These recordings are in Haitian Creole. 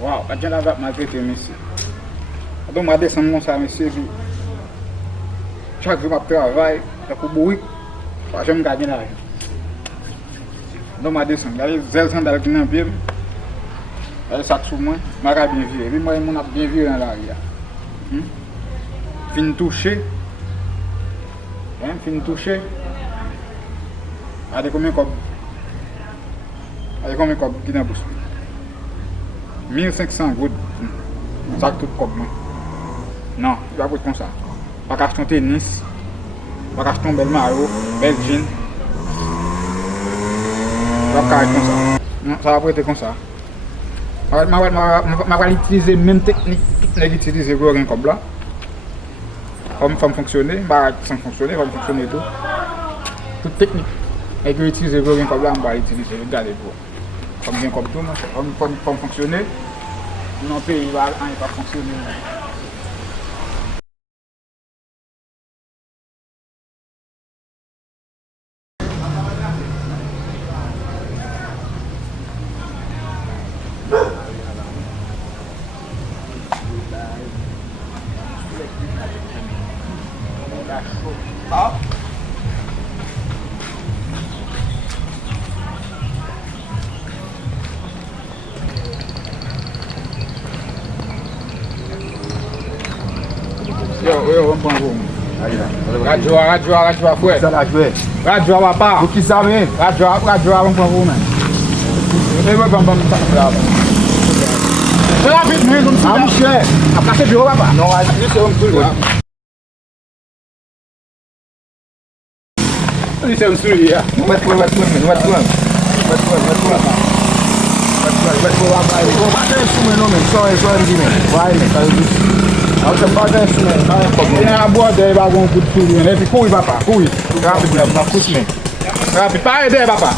Wow, a jen avak maltrete mesi. A don ma desen moun sa mesi vi. Chak jou map travay, takou bourik, pa jen m gade la jen. Don ma desen, gade zel sandal ki nan piye, gade sak sou mwen, mara bien vire. Vi mwen moun ap bien vire nan la ria. Fin touche, fin touche, ade komen kob. Ade komen kob ki nan bous. 1500 goud. Sak tout kob mwen. Non, il va être comme ça. Pas qu'acheter un tennis, pas qu'acheter un bel maillot, bel jean. Ça va être comme ça. Non, ça va être comme ça. Je vais utiliser la même technique que les utiliser pour un comme là. Comme ça fonctionner, sans fonctionner, ça fonctionner tout. Toute technique. Et que utiliser pour un comme là, on va l'utiliser. Regardez pour. Comme bien comme tout, comme fonctionner. Non, pays va pas fonctionner. Yo, vamos para um. Radio, foi. Radio, papa. O que sabe? Radio, vamos para um, né? Eu vou para Você lá vem mesmo, não sabe? Vamos, chefe. A casa de papa. Não, isso é um tudo. Isso é um tudo, já. Vai por lá. Vou bater isso, meu nome. Só isso, vai, né? Você paga isso, né? Tem a boa ideia, vai algum good tudo, né? Cui, papá, cui. Rápido, na custa, rápido, para a ideia, papá.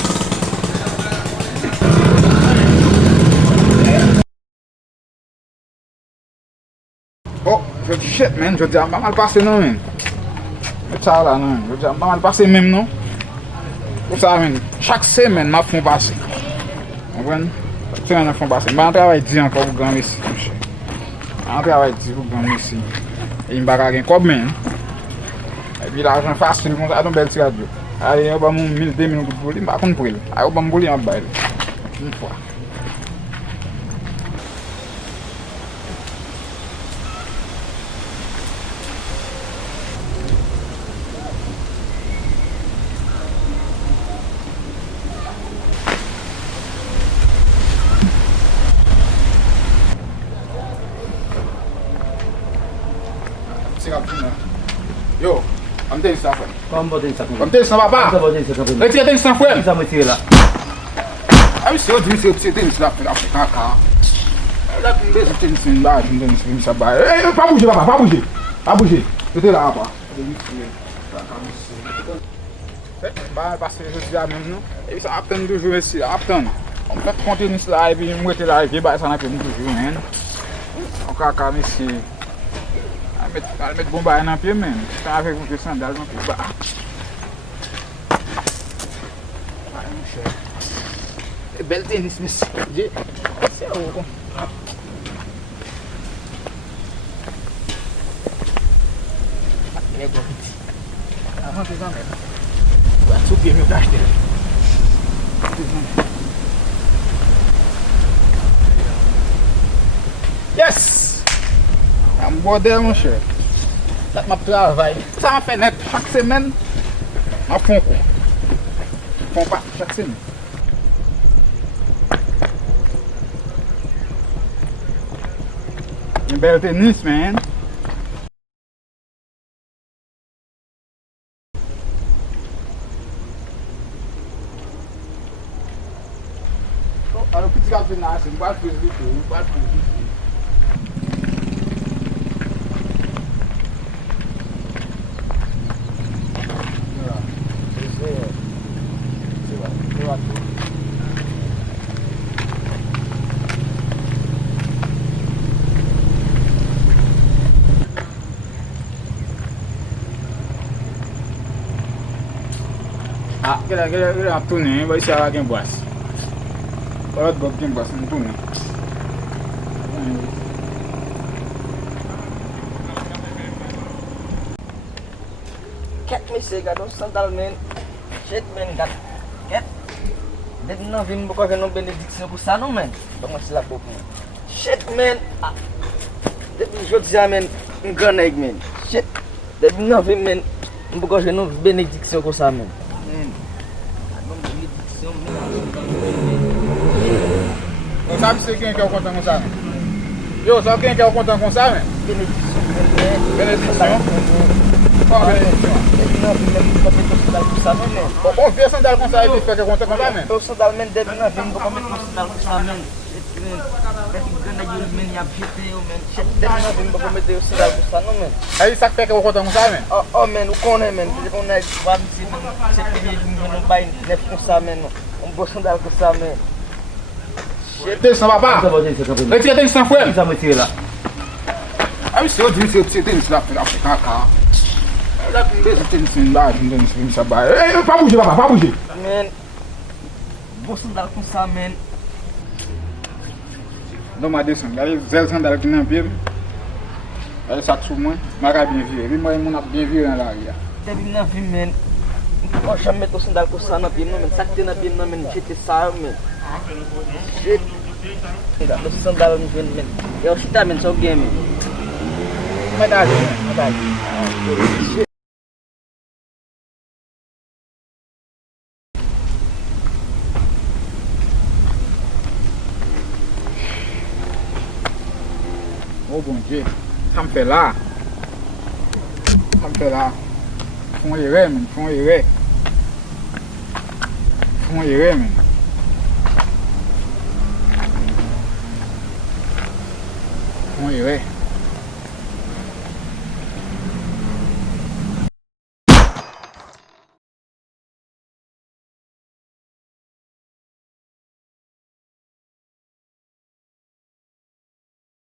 Oh, je dis shit, man. Je dis, pas mal passé, non, man. Ça là, non. Je dis, pas mal passé même, non? Pour ça, man. Chaque semaine, ma fond passé. Vous comprenez? Chaque semaine, ma fond passé. Je travaille 10 ans pour grand ici. On travaille pour gagner ici. Et il va gagner comme même. Et puis l'argent facile, on a un bel radio. Allez, on va mon 1000, 2000 pour lui, on va pour lui. Allez, on va m'bouler en bas. Une fois. Yo, I'm telling you something. Come bother this. I'm telling you something, papa. Come bother this. Let's get this stuff, friend. Come here, la. I'm still doing this stuff in Africa. Là, c'est une barre, une sabbat. Eh, pas bouger, papa, pas bouger. Pas bouger. C'était là, papa. Bah, parce que je dis à même, non? Et ça attend 2 jours ici, attend. On peut continuer là et puis me mettre là et puis bah ça n'a pas 2 jours, man. On caca ici. Al met bon baye nan pied men. Tan avek moun ke sandal nan pied. Ba. Ay mon cher. Bel tenis mesi. C'est ou kon. Nego petit. Avant tes amis. Ba sou pied meu d'acheter. Yes! Un bordel, mon cher. Ça m'a travaillé. Ça m'a fait net chaque semaine. À fond quoi. Fond pas chaque semaine. Une belle tennis, man. Alors, petit gars, c'est une balle pour le Ah, kita tourner, vai ser lá quem boas. Kalau buat game boas, tourner. ket mese gado sandal men. Shit men gat ket. Deve não vir me colocar no benedição com sano men. Vamos lá boca. Shit men. Deve jogar men enganei men. Shit. Deve não vir men me colocar no benedição com sano men. Não sabe se quem é o contando com ça? Yo, sabe quem é o contando com ça, man? Benedição. Benedição? Qual a benedição? Deve não vir me colocar no sandal com sano men. On vê sandal com ça e fica contando com ça, man? O sandal men deve não vir me colocar no sandal com sano men. Deve ganhar men e abjeter men. Shit deve não vir me colocar no sandal com sano men. Aí sabe que é o contando com ça, man? Oh men, o konen men, di kon na van si men bay nef kon sa men, on bo sandal kon sa men. Atenção, papá! Retire atenção, frère! Ça me tire là. Ah oui, c'est autre, c'est atenção là, caca. Là, c'est atenção là, c'est ça. Pas bouger, papa, pas bouger. Men, bo sandal kon sa men. Non, ma descend. Allez, zèle sandal qui n'a pas. Allez, ça sous moi. Ma bien viré. Moi, mon a bien viré dans l'arrière. Debi na vi men, o jamais to sandal kon sa na bin men, sakte na bin men, chete sa men. Shit. Tidak, lo sandal men. Eu chita men so game. Medalha, Shit. oh bon Dieu, ça me fait là. Ça me fait là. Font erreur, man. Font erreur. Font erreur, man. Font erreur.